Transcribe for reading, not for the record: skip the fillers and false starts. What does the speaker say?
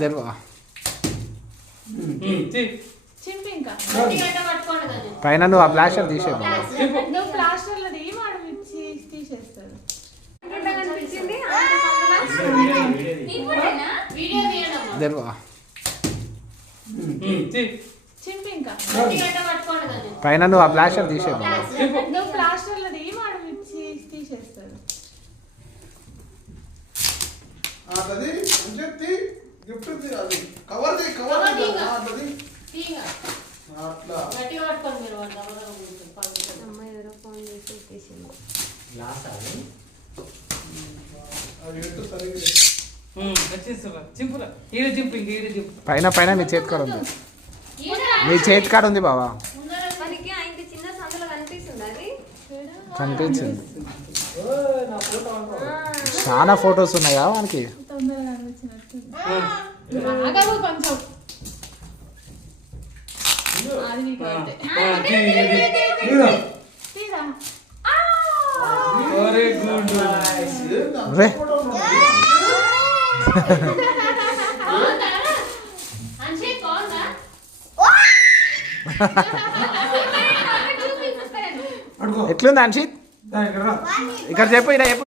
జరుగు పైన నువ్వు ఆ ప్లాస్టర్ తీసే జరుగు పైన నువ్వు ఆ ప్లాస్టర్ తీసే పైన పైన నీ చేతి కాడ ఉంది నీ చేతి కాడ ఉంది బావా కనిపించింది చాలా ఫొటోస్ ఉన్నాయా మనకి రే ఎట్లుంది అన్షిత్ ఇక్కడ చెప్పు ఇక్కడ చెప్పు